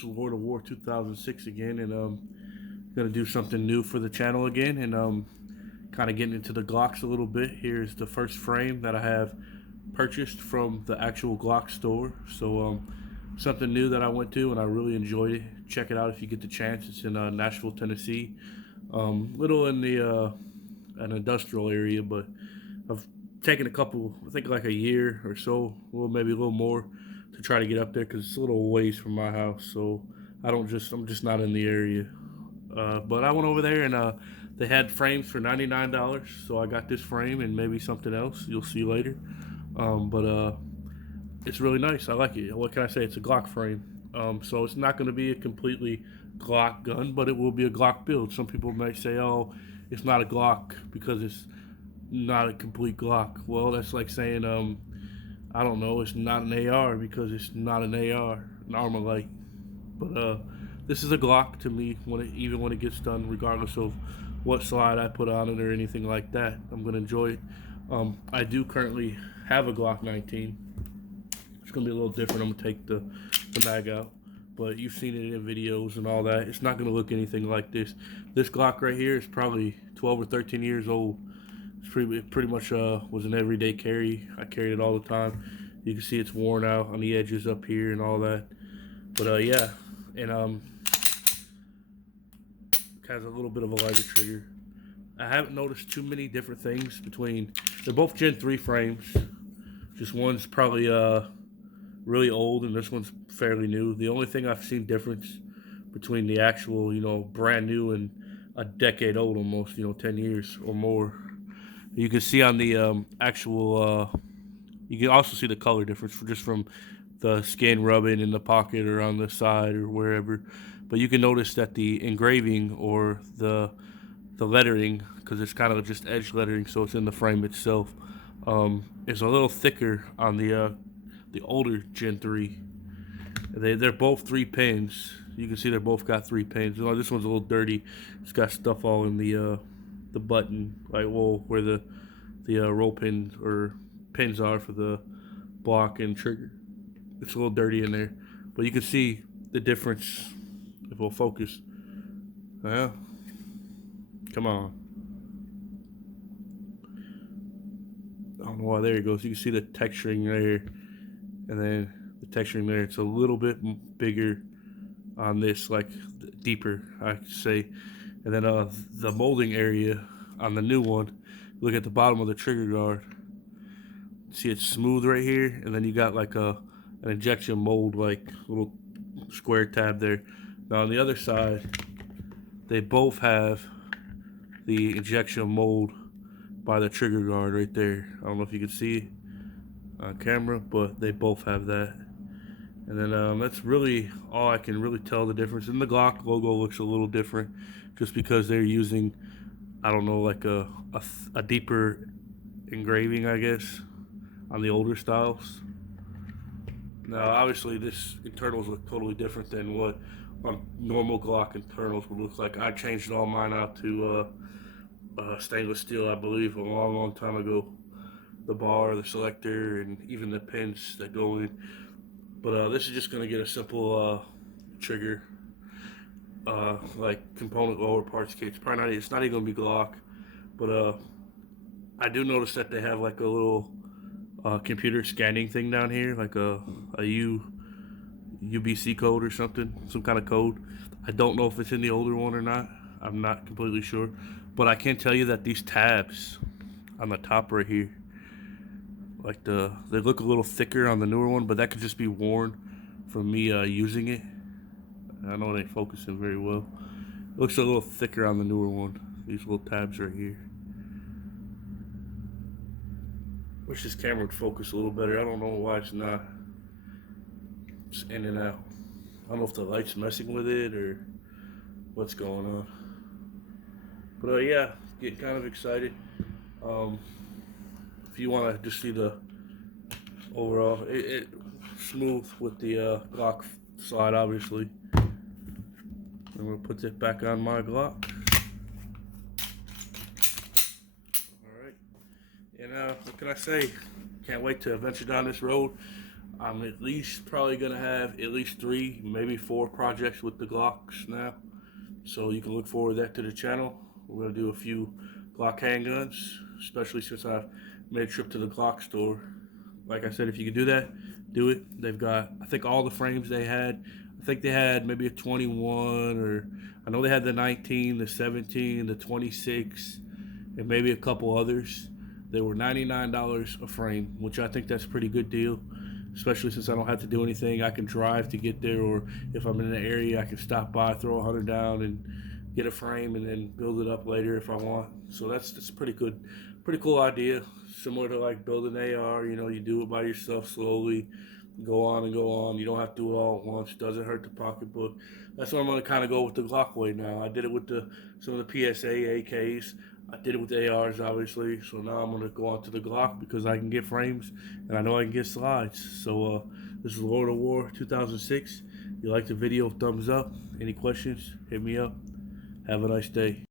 It's Lord of War 2006 again, and gonna do something new for the channel again, and kind of getting into the Glocks a little bit. Here's the first frame that I have purchased from the actual Glock store. So something new that I went to and I really enjoyed it. Check it out if you get the chance. It's in Nashville, Tennessee. Little in the an industrial area, but I've taken a couple, I think like a year or so, maybe a little more, to try to get up there because it's a little ways from my house. So I'm just not in the area. But I went over there and they had frames for $99. So I got this frame and maybe something else you'll see later. But it's really nice. I like it. What can I say? It's a Glock frame. So it's not going to be a completely Glock gun, but it will be a Glock build. Some people might say, oh, it's not a Glock because it's not a complete Glock. Well, that's like saying, I don't know, it's not an AR because it's not an AR, an Armalite. But this is a Glock to me, even when it gets done, regardless of what slide I put on it or anything like that. I'm going to enjoy it. I do currently have a Glock 19. It's going to be a little different. I'm going to take the mag out. But you've seen it in videos and all that. It's not going to look anything like this. This Glock right here is probably 12 or 13 years old. It pretty much was an everyday carry. I carried it all the time. You can see it's worn out on the edges up here and all that. But yeah, and has a little bit of a lighter trigger. I haven't noticed too many different things between. They're both Gen 3 frames. Just one's probably really old and this one's fairly new. The only thing I've seen difference between the actual, brand new and a decade old almost, 10 years or more. You can see on the actual, you can also see the color difference just from the skin rubbing in the pocket or on the side or wherever. But you can notice that the engraving or the lettering, because it's kind of just edge lettering, so it's in the frame itself, is a little thicker on the older Gen 3. They're both 3 pins. You can see they're both got 3 pins. This one's a little dirty. It's got stuff all in the button, like where the roll pins or pins are for the block and trigger. It's a little dirty in there, but you can see the difference if we'll focus. Yeah, come on. I don't know why. There it goes. You can see the texturing there, and then the texturing there. It's a little bit bigger on this, like deeper, I could say. And then the molding area on the new one, look at the bottom of the trigger guard. See, it's smooth right here, and then you got like an injection mold, like little square tab there. Now on the other side, they both have the injection mold by the trigger guard right there. I don't know if you can see on camera, but they both have that. And then that's really all I can really tell the difference. And the Glock logo looks a little different just because they're using, I don't know, like a deeper engraving, I guess, on the older styles. Now, obviously, this internals look totally different than what a normal Glock internals would look like. I changed all mine out to stainless steel, I believe, a long, long time ago. The bar, the selector, and even the pins that go in. But this is just going to get a simple trigger, like component lower parts kit. It's not even going to be Glock, but I do notice that they have like a little computer scanning thing down here, like a UBC code or something, some kind of code. I don't know if it's in the older one or not. I'm not completely sure, but I can tell you that these tabs on the top right here, like they look a little thicker on the newer one, but that could just be worn from me using it. I know it ain't focusing very well. It looks a little thicker on the newer one. These little tabs right here. Wish this camera would focus a little better. I don't know why it's not. It's in and out. I don't know if the light's messing with it or what's going on. But yeah, getting kind of excited. If you want to just see the overall, it smooth with the Glock slide, obviously. I'm gonna put it back on my Glock. All right, and what can I say? Can't wait to venture down this road. I'm at least probably gonna have at least 3, maybe 4 projects with the Glocks now. So you can look forward to that to the channel. We're gonna do a few Glock handguns, especially since I've made a trip to the Glock store. Like I said, if you can do that, do it. They've got, I think, all the frames they had. I think they had maybe a 21, or I know they had the 19, the 17, the 26, and maybe a couple others. They were $99 a frame, which I think that's a pretty good deal, especially since I don't have to do anything. I can drive to get there, or if I'm in an area, I can stop by, throw 100 down, and get a frame, and then build it up later if I want. So that's a pretty cool idea. Similar to like building AR, you do it by yourself slowly, go on and go on. You don't have to do it all at once. Doesn't hurt the pocketbook. That's why I'm gonna kind of go with the Glock way now. I did it with some of the PSA AKs. I did it with the ARs, obviously. So now I'm gonna go on to the Glock because I can get frames and I know I can get slides. So this is Lord of War 2006. If you like the video, thumbs up. Any questions? Hit me up. Have a nice day.